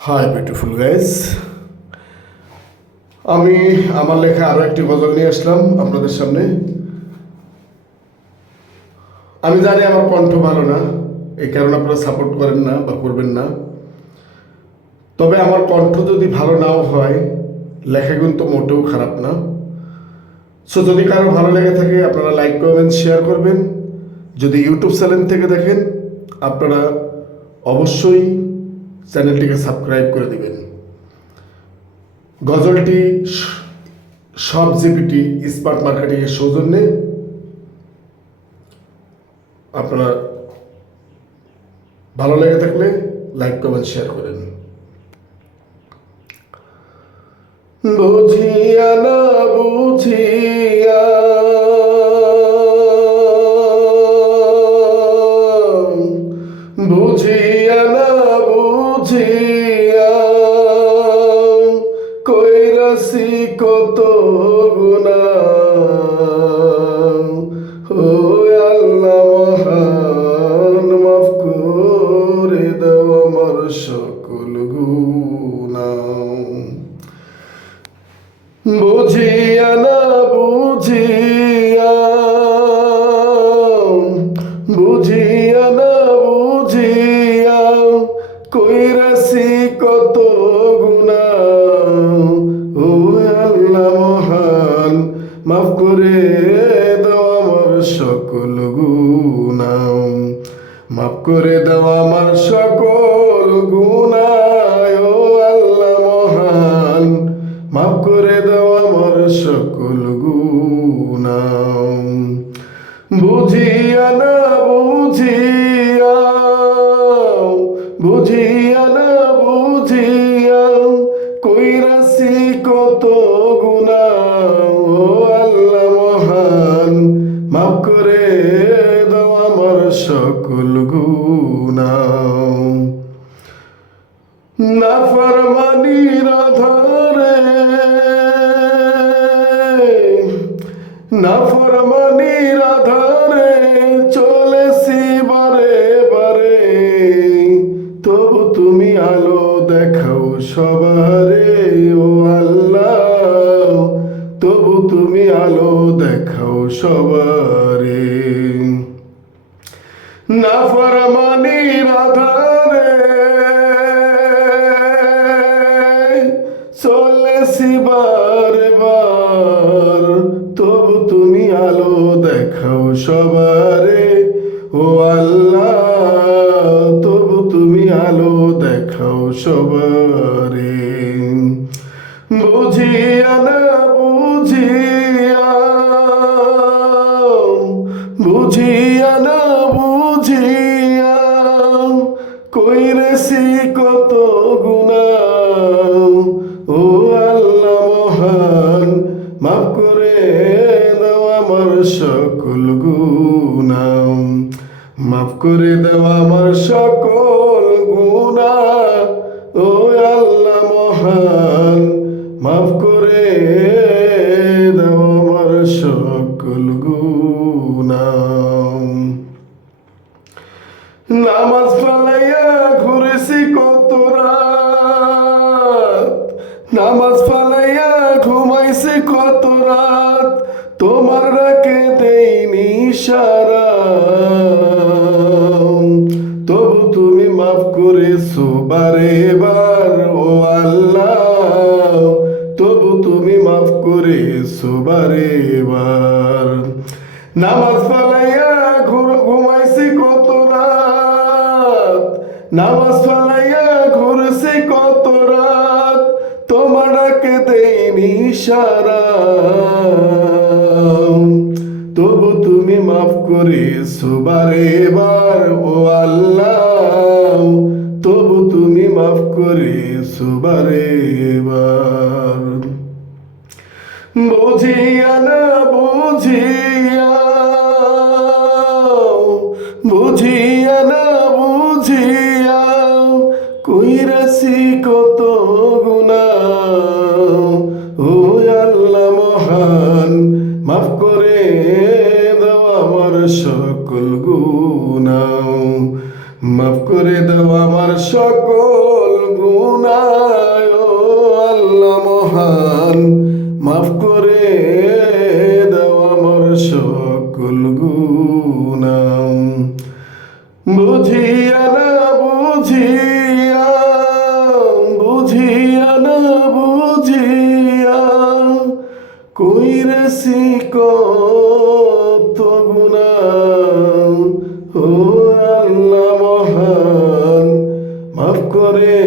Hi beautiful guys, আমি আমার লেখা আরও একটি গজল নিয়ে আসলাম আপনাদের সামনে। আমি জানি আমার কণ্ঠ ভালো না, এই কারণে আপনারা সাপোর্ট করেন না বা করবেন না। তবে আমার কণ্ঠ যদি ভালো নাও হয়, লেখা কিন্তু মোটেও খারাপ না। সো যদি কারো ভালো লেগে থাকে আপনারা লাইক করবেন, শেয়ার করবেন। যদি ইউটিউব চ্যানেল থেকে দেখেন আপনারা অবশ্যই চ্যানেলটিকে সাবস্ক্রাইব করে দিবেন। গজলটি সব জিপিটি স্মার্ট মার্কেটিংয়ের সৌজন্যে আপনারা ভালো লেগে থাকলে লাইক কমেন্ট শেয়ার করেন। বুঝিয়া না বুঝিয়া বুঝিয়া না বুঝিয়া কইরাছি কত গুনাহ, ও আল্লাহ মহান, মাফ করে দাও আমার সকল গুনাহ। বুঝিয়া না বুঝিয়া বুঝিয়া না বুঝিয়া কইরাছি কত গুনাহ, ও আল্লাহ মহান, মাফ করে দাও আমার সকল গুনাহ, মাফ করে দাও আমার সকল গুনাহ, ও আল্লাহ মহান, মাফ করে দাও আমার সকল গুনাহ। বুঝিয়া না বুঝিয়া বুঝিয়া না বুঝিয়া কইরাছি কত গুনাহ, ও আল্লাহ মহান, মাফ করে দাও আমার সকল গুনাহ। নাফরমানির আধারে নাফরমানির আধারে চলেছি বারে বারে, তবু তুমি আলো দেখাও সবারে, ও আল্লাহ, তবু তুমি আলো দেখাও সবারে। নাফরমানির আধারে চলেছি বারে বার, তবু তুমি আলো দেখাও সবারে, ও আল্লাহ, তবু তুমি আলো দেখাও সবারে। বুঝিয়া না বুঝিয়া বুঝিয়া না বুঝিয়া কইরেছি কত গুনাহ, ও আল্লাহ মহান, মাফ করে দাও আমার সকল গুনাহ, মাফ করে দাও আমার সকল গুনাহ, ও আল্লাহ মহান, মাফ করে দাও আমার সকল গুনাহ। নামাজ ফালাইয়া ঘুরেছি কত রাত, নামাজ ফালাইয়া ঘুমাইছি কত রাত, তোমার ডাকে দেইনি সারা, তবু তুমি মাফ করেছো বারে বার, ও আল্লাহ, তবু তুমি মাফ করেছো বারে বার। নামাজ ফালাইয়া ঘুমাইছি কত রাত, নামাজ ফালাইয়া ঘুরছি কত রাত, তোমার ডাকে দেইনি সারা, তবু তুমি মাফ করেছো বারে বার, ও আল্লাহ, তবু তুমি মাফ করেছো বারে বার। বুঝিয়া না বুঝিয়া বুঝিয়া না বুঝিয়া কইরাছি কত গুনাহ, ও আল্লাহ মহান, মাফ করে দাও আমার সকল গুনাহ, মাফ করে দাও আমার সকল গুনাহ। মহান, মাফ করে দাও আমার সকল গুনাহ। বুঝিয়া না বুঝিয়া, বুঝিয়া না বুঝিয়া কইরেছি কত গুনাহ। ও আল্লাহ মহান, মাফ করে